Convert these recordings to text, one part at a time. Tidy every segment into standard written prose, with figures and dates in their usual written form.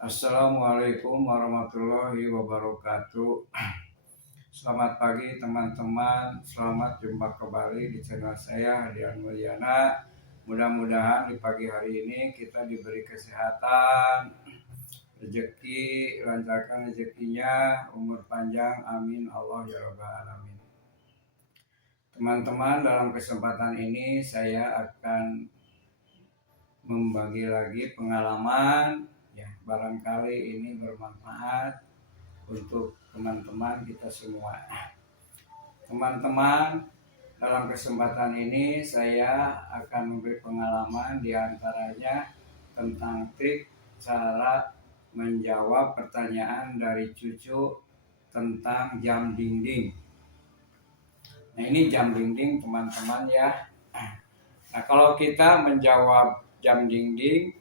Assalamualaikum warahmatullahi wabarakatuh. Selamat pagi teman-teman, selamat jumpa kembali di channel saya Hadian Mulyana. Mudah-mudahan di pagi hari ini kita diberi kesehatan, rezeki, lancarkan rezekinya, umur panjang, amin Allah ya rabbal alamin. Teman-teman, dalam kesempatan ini saya akan membagi lagi pengalaman, ya barangkali ini bermanfaat untuk teman-teman kita semua. Teman-teman, dalam kesempatan ini saya akan memberi pengalaman diantaranya tentang trik cara menjawab pertanyaan dari cucu tentang jam dinding. Nah, ini jam dinding teman-teman ya. Nah, kalau kita menjawab jam dinding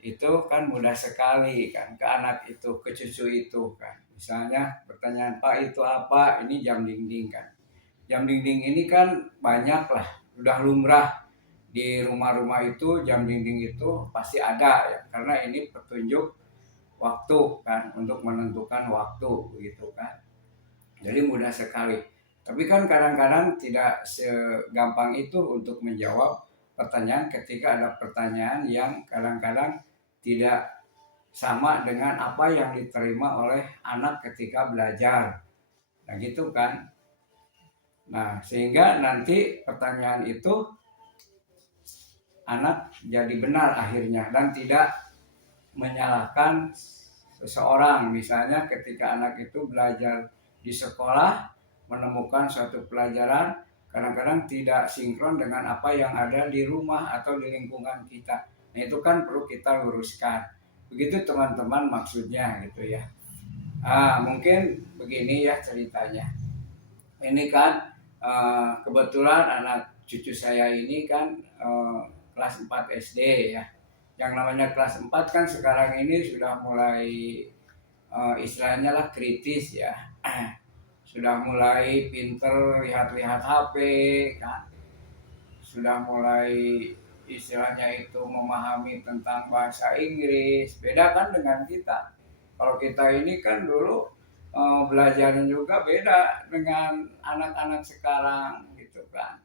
itu kan mudah sekali kan ke anak itu, ke cucu itu kan. Misalnya pertanyaan, Pak itu apa? Ini jam dinding kan. Jam dinding ini kan banyak lah, udah lumrah di rumah-rumah itu jam dinding itu pasti ada ya. Karena ini petunjuk waktu kan, untuk menentukan waktu begitu kan. Jadi mudah sekali. Tapi kan kadang-kadang tidak segampang itu untuk menjawab pertanyaan ketika ada pertanyaan yang kadang-kadang tidak sama dengan apa yang diterima oleh anak ketika belajar. Nah gitu kan. Nah sehingga nanti pertanyaan itu anak jadi benar akhirnya dan tidak menyalahkan seseorang. Misalnya ketika anak itu belajar di sekolah menemukan suatu pelajaran kadang-kadang tidak sinkron dengan apa yang ada di rumah atau di lingkungan kita. Nah itu kan perlu kita luruskan. Begitu teman-teman maksudnya gitu ya. Mungkin begini ya ceritanya. Ini kan kebetulan anak cucu saya ini kan kelas 4 SD ya. Yang namanya kelas 4 kan sekarang ini sudah mulai istilahnya lah kritis ya. Sudah mulai pinter lihat-lihat HP kan. Sudah mulai istilahnya itu memahami tentang bahasa Inggris. Beda kan dengan kita. Kalau kita ini kan dulu belajarnya juga beda dengan anak-anak sekarang gitu kan.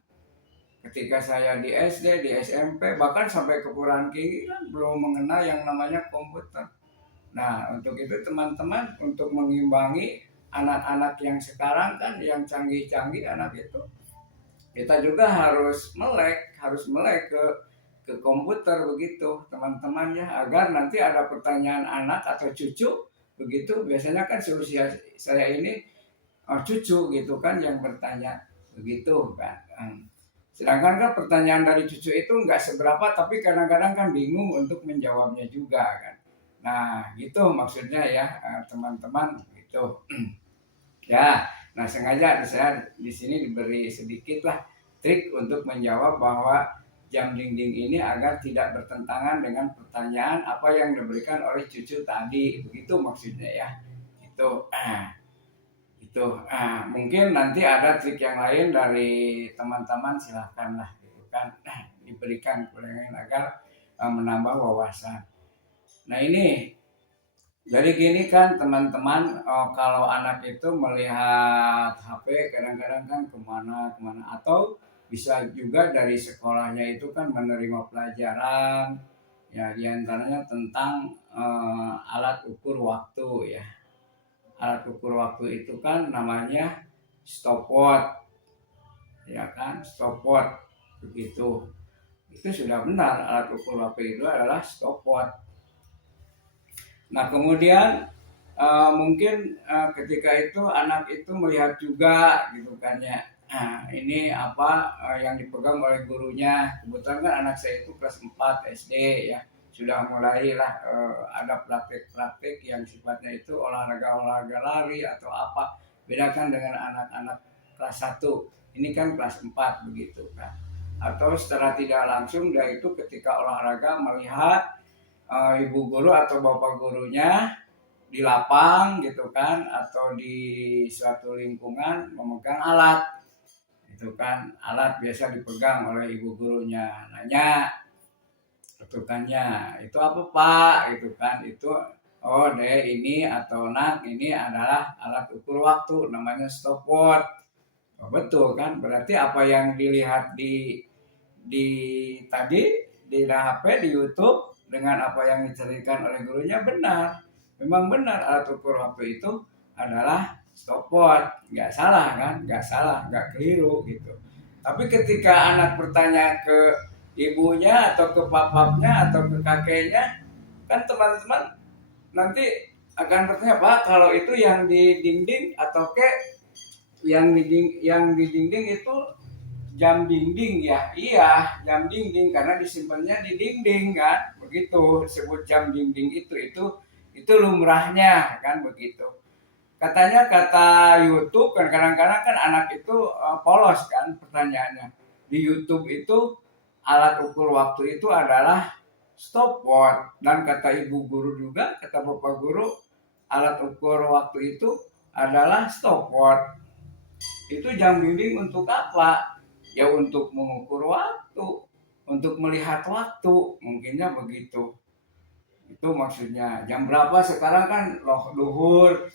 Ketika saya di SD, di SMP, bahkan sampai ke perguruan tinggi kan belum mengenal yang namanya komputer. Nah, untuk itu teman-teman, untuk mengimbangi anak-anak yang sekarang kan yang canggih-canggih anak itu, kita juga harus melek ke komputer begitu teman-teman ya, agar nanti ada pertanyaan anak atau cucu begitu, biasanya kan solusi saya ini cucu gitu kan yang bertanya begitu kan. Sedangkan kan pertanyaan dari cucu itu nggak seberapa, tapi kadang-kadang kan bingung untuk menjawabnya juga kan. Nah gitu maksudnya ya teman-teman gitu. Ya, nah sengaja saya di sini diberi sedikit lah trik untuk menjawab bahwa jam dinding ini agar tidak bertentangan dengan pertanyaan apa yang diberikan oleh cucu tadi. Begitu maksudnya ya. Itu mungkin nanti ada trik yang lain dari teman-teman, silahkanlah gitu kan diberikan kepada agar menambah wawasan. Nah ini jadi gini kan teman-teman, kalau anak itu melihat HP kadang-kadang kan kemana-kemana, atau bisa juga dari sekolahnya itu kan menerima pelajaran ya, diantaranya tentang alat ukur waktu ya. Alat ukur waktu itu kan namanya stopwatch ya kan, stopwatch begitu. Itu sudah benar, alat ukur waktu itu adalah stopwatch. Nah kemudian mungkin ketika itu anak itu melihat juga gitu kan ya. Nah, ini apa yang dipegang oleh gurunya. Kebetulan kan anak saya itu kelas 4 SD ya. Sudah mulailah ada praktek-praktek yang sifatnya itu olahraga-olahraga lari atau apa. Bedakan dengan anak-anak kelas 1. Ini kan kelas 4 begitu kan. Atau secara tidak langsung dia itu ketika olahraga melihat ibu guru atau bapak gurunya di lapang gitu kan, atau di suatu lingkungan memegang alat itu kan, alat biasa dipegang oleh ibu gurunya, nanya ketukannya itu apa pak gitu kan, itu oh deh ini atau nak ini adalah alat ukur waktu namanya stopwatch. Oh, betul kan? Berarti apa yang dilihat di tadi di HP di YouTube dengan apa yang diceritakan oleh gurunya benar. Memang benar alat ukur waktu itu adalah stopwatch, nggak salah kan? Nggak salah, nggak keliru gitu. Tapi ketika anak bertanya ke ibunya atau ke papapnya atau ke kakeknya, kan teman-teman nanti akan bertanya, Pak, kalau itu yang di dinding atau yang di dinding itu jam dinding ya, iya jam dinding karena disimpannya di dinding kan, begitu disebut jam dinding itu lumrahnya kan begitu. Katanya kata YouTube kan kadang-kadang kan anak itu polos kan pertanyaannya. Di YouTube itu alat ukur waktu itu adalah stopwatch dan kata ibu guru juga kata bapak guru alat ukur waktu itu adalah stopwatch. Itu jam dinding untuk apa? Ya untuk mengukur waktu, untuk melihat waktu, mungkinnya begitu. Itu maksudnya. Jam berapa sekarang kan loh duhur,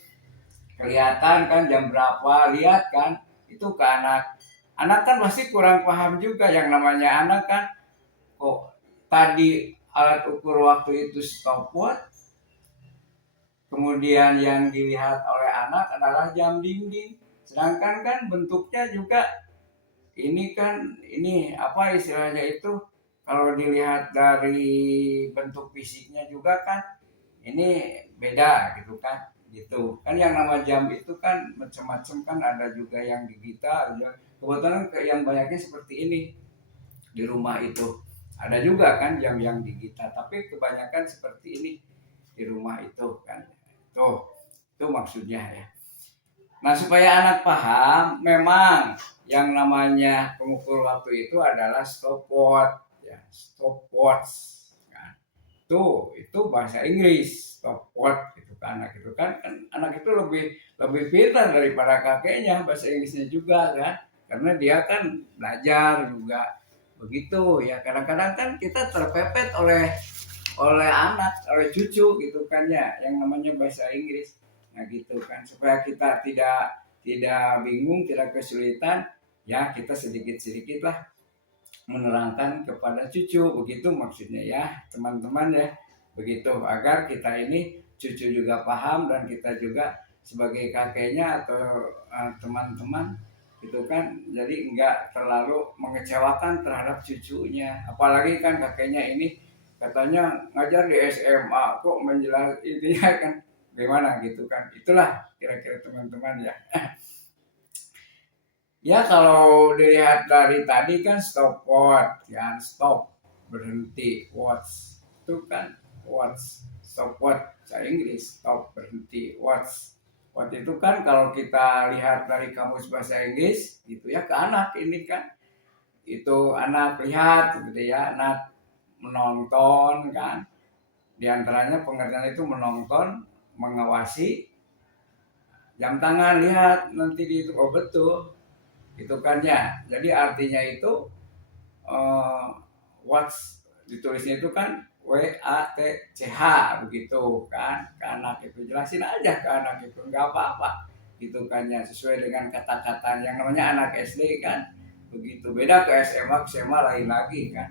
kelihatan kan jam berapa, lihat kan. Itu ke anak. Anak kan pasti kurang paham juga yang namanya anak kan. Kok tadi alat ukur waktu itu stopwatch, kemudian yang dilihat oleh anak adalah jam dinding. Sedangkan kan bentuknya juga ini apa istilahnya itu kalau dilihat dari bentuk fisiknya juga kan ini beda gitu kan yang nama jam itu kan macam-macam kan ada juga yang digital kebetulan yang banyaknya seperti ini di rumah itu ada juga kan jam yang digital tapi kebanyakan seperti ini di rumah itu kan tuh itu maksudnya ya. Nah, supaya anak paham, memang yang namanya pengukur waktu itu adalah stopwatch, ya, stopwatch. Nah, itu bahasa Inggris, stopwatch itu kan kan anak itu lebih pintar daripada kakeknya bahasa Inggrisnya juga kan, karena dia kan belajar juga begitu ya. Kadang-kadang kan kita terpepet oleh anak, oleh cucu gitu kan ya, yang namanya bahasa Inggris. Nah gitu kan supaya kita tidak bingung, tidak kesulitan, ya kita sedikit-sedikit lah menerangkan kepada cucu begitu maksudnya ya teman-teman ya begitu agar kita ini cucu juga paham dan kita juga sebagai kakeknya atau teman-teman gitu kan jadi enggak terlalu mengecewakan terhadap cucunya apalagi kan kakeknya ini katanya ngajar di SMA kok menjelaskan ini kan gimana gitu kan itulah kira-kira teman-teman ya. Ya kalau dilihat dari tadi kan stopwatch ya stop berhenti watch itu kan watch stopwatch bahasa Inggris stop berhenti watch watch itu kan kalau kita lihat dari kamus bahasa Inggris gitu ya ke anak ini kan itu anak lihat gitu ya anak menonton kan diantaranya pengertian itu menonton mengawasi jam tangan lihat nanti di itu oh betul itu kan ya jadi artinya itu watch ditulisnya itu kan WATCH begitu kan ke anak itu jelasin aja ke anak itu nggak apa-apa gitu kan ya sesuai dengan kata-kata yang namanya anak SD kan begitu beda ke SMA lain lagi kan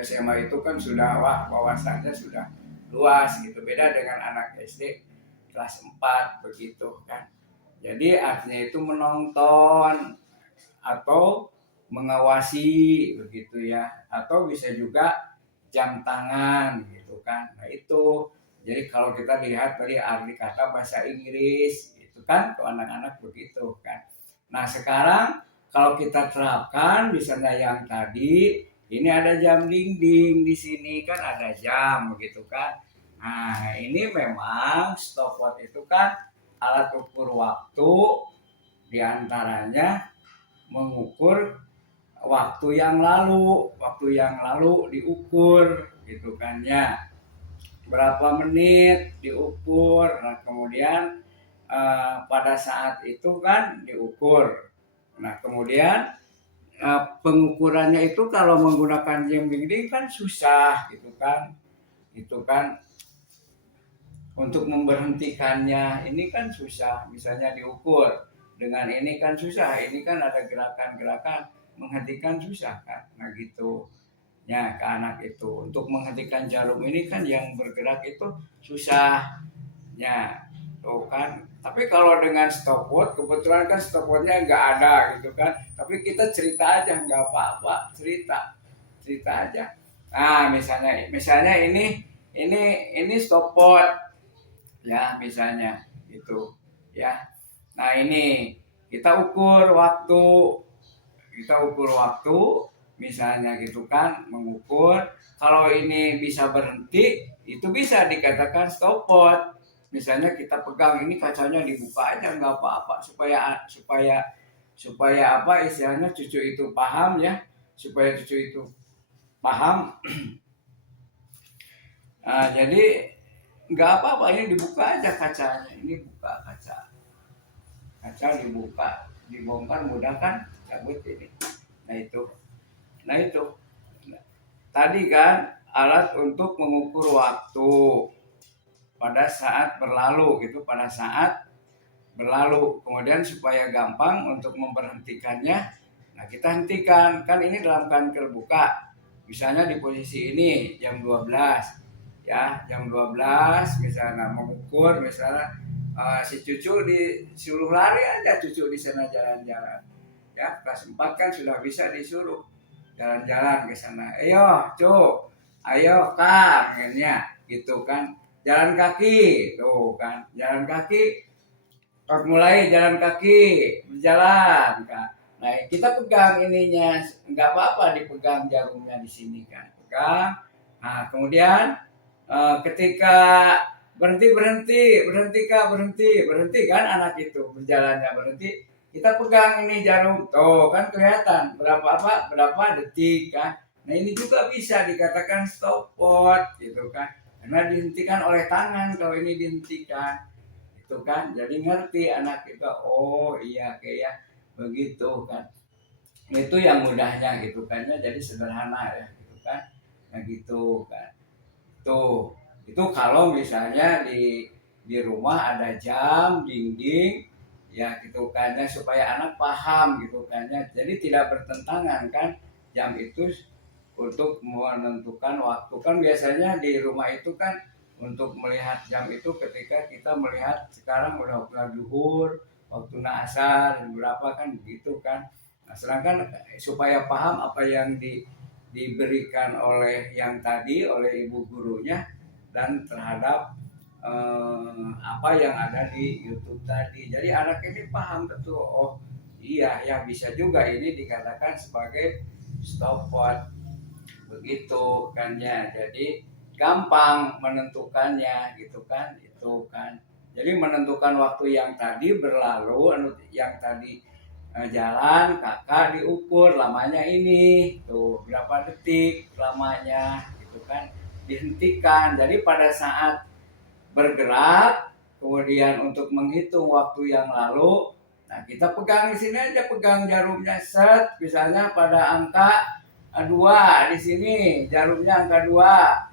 SMA itu kan sudah wawasannya sudah luas gitu beda dengan anak SD kelas 4 begitu kan jadi artinya itu menonton atau mengawasi begitu ya atau bisa juga jam tangan gitu kan nah itu jadi kalau kita lihat dari arti kata bahasa Inggris itu kan ke anak-anak begitu kan nah sekarang kalau kita terapkan misalnya yang tadi ini ada jam dinding di sini kan ada jam begitu kan. Nah, ini memang stopwatch itu kan alat ukur waktu diantaranya mengukur waktu yang lalu diukur gitu kan ya. Berapa menit diukur. Nah, kemudian pada saat itu kan diukur. Nah, kemudian pengukurannya itu kalau menggunakan jam dinding kan susah gitu kan itu kan Untuk memberhentikannya ini kan susah, misalnya diukur dengan ini kan susah, ini kan ada gerakan-gerakan menghentikan susah kan, nah gitu ya ke anak itu. Untuk menghentikan jarum ini kan yang bergerak itu susah ya, tuh kan. Tapi kalau dengan stopwatch, kebetulan kan stopwatchnya nggak ada gitu kan, tapi kita cerita aja nggak apa-apa, cerita cerita aja. Nah misalnya ini stopwatch ya misalnya itu ya. Nah ini kita ukur waktu misalnya gitu kan, mengukur. Kalau ini bisa berhenti itu bisa dikatakan stopwatch. Misalnya kita pegang ini, kacanya dibuka aja nggak apa-apa, supaya supaya supaya apa istilahnya, cucu itu paham ya, supaya cucu itu paham. Nah, jadi nggak apa-apa, ini dibuka aja kacanya, ini buka kaca dibuka, dibongkar mudah kan, cabut ini. Nah itu tadi kan alat untuk mengukur waktu pada saat berlalu gitu, pada saat berlalu. Kemudian supaya gampang untuk memberhentikannya, nah kita hentikan kan, ini dalam kanker buka, misalnya di posisi ini jam 12 ya, jam 12 misalnya mengukur, misalnya si cucu disuruh lari aja, cucu di sana jalan-jalan ya, kelas 4 kan sudah bisa disuruh jalan-jalan ke sana, ayo cu, ayo kang gitu kan, jalan kaki tuh kan, jalan kaki. Mulai jalan kaki, berjalan kan. Nah kita pegang ininya, nggak apa-apa dipegang jarumnya di sini kan, pegang. Nah kemudian ketika berhenti berhenti berhenti kak, berhenti berhenti kan, anak itu berjalannya berhenti, kita pegang ini jarum, tuh kan kelihatan berapa detik kan. Nah ini juga bisa dikatakan stopwatch gitu kan, karena dihentikan oleh tangan kalau ini dihentikan itu kan. Jadi ngerti anak itu, oh iya kayak begitu kan. Itu yang mudahnya gitu kan ya, jadi sederhana ya gitu kan. Nah gitu kan. Tuh, itu kalau misalnya di rumah ada jam dinding ya gitu kan ya, supaya anak paham gitu kan ya. Jadi tidak bertentangan kan, jam itu untuk menentukan waktu kan. Biasanya di rumah itu kan untuk melihat jam itu ketika kita melihat sekarang udah waktu duhur, waktu asar berapa kan gitu kan. Nah, sedangkan supaya paham apa yang diberikan oleh yang tadi oleh ibu gurunya dan terhadap apa yang ada di YouTube tadi. Jadi anak ini paham betul, oh iya ya bisa juga ini dikatakan sebagai stopwatch begitu kan ya. Jadi gampang menentukannya gitu kan, itu kan. Jadi menentukan waktu yang tadi berlalu, yang tadi jalan kakak diukur lamanya ini tuh berapa detik lamanya gitu kan, dihentikan. Jadi pada saat bergerak kemudian untuk menghitung waktu yang lalu, nah kita pegang di sini aja, pegang jarumnya set, misalnya pada angka 2 di sini, jarumnya angka 2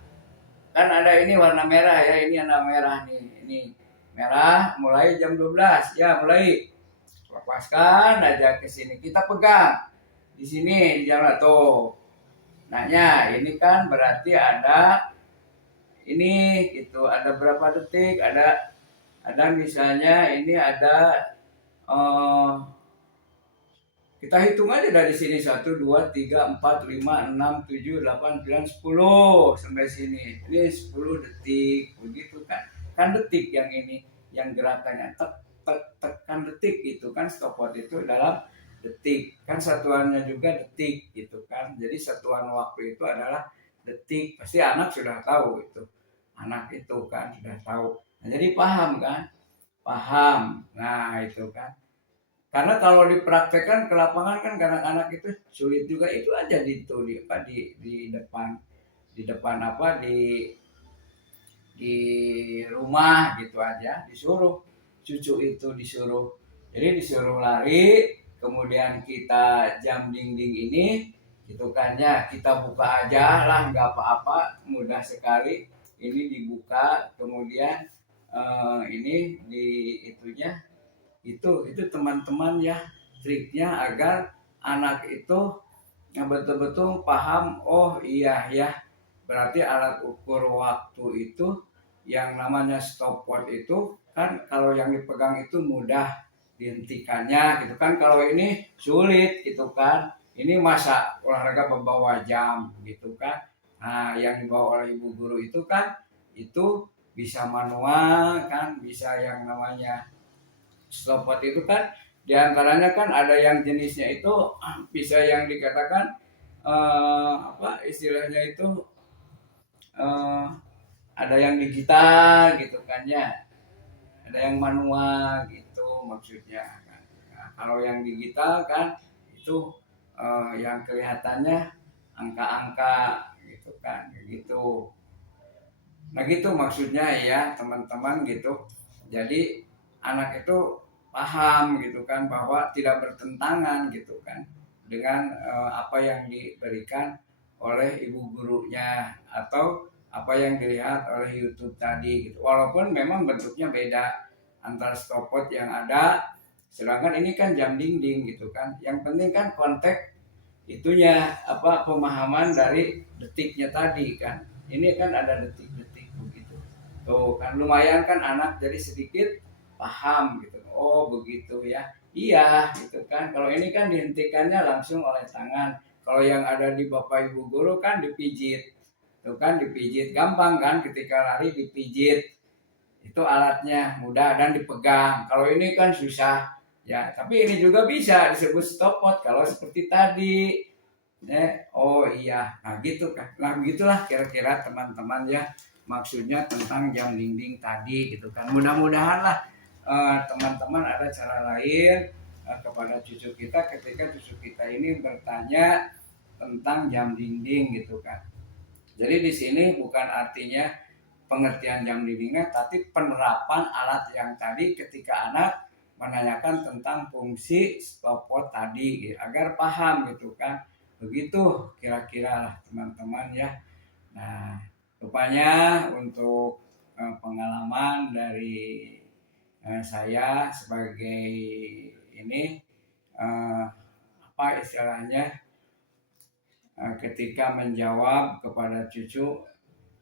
kan, ada ini warna merah ya, ini warna merah nih, ini merah, mulai jam 12 ya, mulai lepaskan aja ke sini, kita pegang di sini di jalan tuh. Nanya ini kan berarti ada ini gitu, ada berapa detik, ada misalnya ini ada kita hitung aja dari sini 1, 2, 3, 4, 5, 6, 7, 8, 9, 10 sampai sini. Ini 10 detik begitu kan. Kan detik yang ini, yang gerakannya tek tek tek kan detik itu kan, stopwatch itu dalam detik. Kan satuannya juga detik gitu kan. Jadi satuan waktu itu adalah detik. Pasti anak sudah tahu itu. Anak itu kan sudah tahu. Nah, jadi paham kan? Paham. Nah, itu kan. Karena kalau dipraktekkan ke lapangan kan anak-anak itu sulit juga, itu aja di depan apa di rumah gitu aja disuruh, cucu itu disuruh, jadi disuruh lari, kemudian kita jam dinding ini gitu kan ya, kita buka aja lah nggak apa-apa, mudah sekali ini dibuka, kemudian ini di itunya itu teman-teman ya, triknya agar anak itu betul-betul paham. Oh iya ya, berarti alat ukur waktu itu yang namanya stopwatch itu kan kalau yang dipegang itu mudah dihentikannya gitu kan. Kalau ini sulit gitu kan. Ini masa olahraga membawa jam gitu kan. Nah, yang dibawa oleh ibu guru itu kan itu bisa manual kan, bisa yang namanya stopwatch itu kan diantaranya kan ada yang jenisnya itu bisa yang dikatakan apa istilahnya itu eh, ada yang digital gitu kan ya, ada yang manual gitu maksudnya kan. Nah, kalau yang digital kan itu yang kelihatannya angka-angka gitu kan gitu. Nah gitu maksudnya ya teman-teman gitu. Jadi anak itu paham gitu kan bahwa tidak bertentangan gitu kan dengan apa yang diberikan oleh ibu gurunya atau apa yang dilihat oleh YouTube tadi gitu. Walaupun memang bentuknya beda antara stopwatch yang ada, sedangkan ini kan jam dinding gitu kan. Yang penting kan konteks itunya apa pemahaman dari detiknya tadi kan. Ini kan ada detik-detik begitu. Tuh kan lumayan kan anak jadi sedikit paham gitu. Oh begitu ya. Iya gitu kan. Kalau ini kan dihentikannya langsung oleh tangan. Kalau yang ada di bapak ibu guru kan dipijit. Tuh kan dipijit gampang kan ketika lari dipijit. Itu alatnya mudah dan dipegang. Kalau ini kan susah. Ya, tapi ini juga bisa disebut stopwatch kalau seperti tadi. Oh iya, nah gitu kan. Nah begitulah kira-kira teman-teman ya maksudnya tentang jam dinding tadi gitu kan. Mudah-mudahan lah teman-teman ada cara lain kepada cucu kita ketika cucu kita ini bertanya tentang jam dinding gitu kan. Jadi di sini bukan artinya pengertian jam dindingnya, tapi penerapan alat yang tadi ketika anak menanyakan tentang fungsi stopwatch tadi gitu, agar paham gitu kan. Begitu kira-kira lah teman-teman ya. Nah, rupanya untuk pengalaman dari saya sebagai ini apa istilahnya ketika menjawab kepada cucu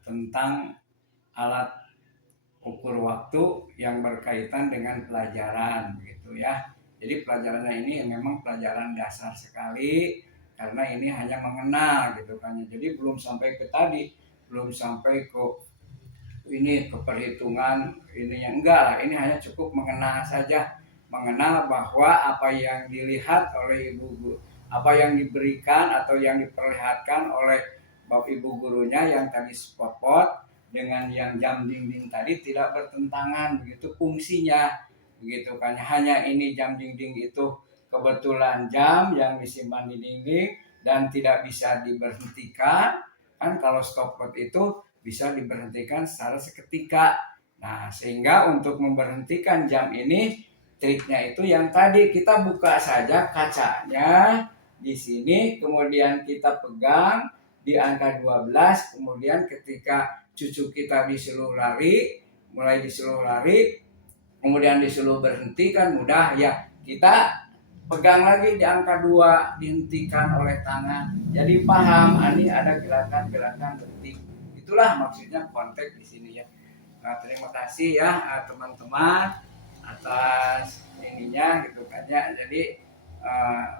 tentang alat ukur waktu yang berkaitan dengan pelajaran gitu ya. Jadi pelajarannya ini memang pelajaran dasar sekali karena ini hanya mengenal gitu kan. Jadi belum sampai ke tadi, belum sampai ke ini ke perhitungan ini yang enggak lah. Ini hanya cukup mengenal saja, mengenal bahwa apa yang dilihat oleh ibu guru, apa yang diberikan atau yang diperlihatkan oleh bapak ibu gurunya yang tadi spot dengan yang jam dinding tadi tidak bertentangan begitu fungsinya begitu kan. Hanya ini jam dinding itu kebetulan jam yang disimpan di dinding dan tidak bisa diberhentikan kan. Kalau stopwatch itu bisa diberhentikan secara seketika. Nah sehingga untuk memberhentikan jam ini triknya itu yang tadi kita buka saja kacanya di sini, kemudian kita pegang di angka 12, kemudian ketika cucu kita disuruh lari, mulai disuruh lari, kemudian disuruh berhenti kan mudah ya. Kita pegang lagi di angka 2, dihentikan oleh tangan. Jadi paham, ini ada gerakan-gerakan detik. Itulah maksudnya konteks di sini ya. Nah, terima kasih ya teman-teman atas ininya gitu kan ya. Jadi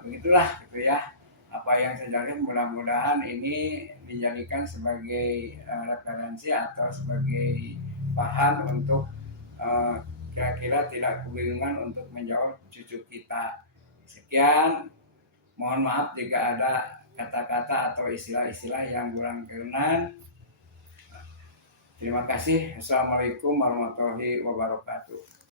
begitulah gitu ya apa yang saya jelaskan. Mudah-mudahan ini dijadikan sebagai referensi atau sebagai bahan untuk kira-kira tidak kebingungan untuk menjawab cucu kita. Sekian, mohon maaf jika ada kata-kata atau istilah-istilah yang kurang berkenan. Terima kasih. Assalamualaikum warahmatullahi wabarakatuh.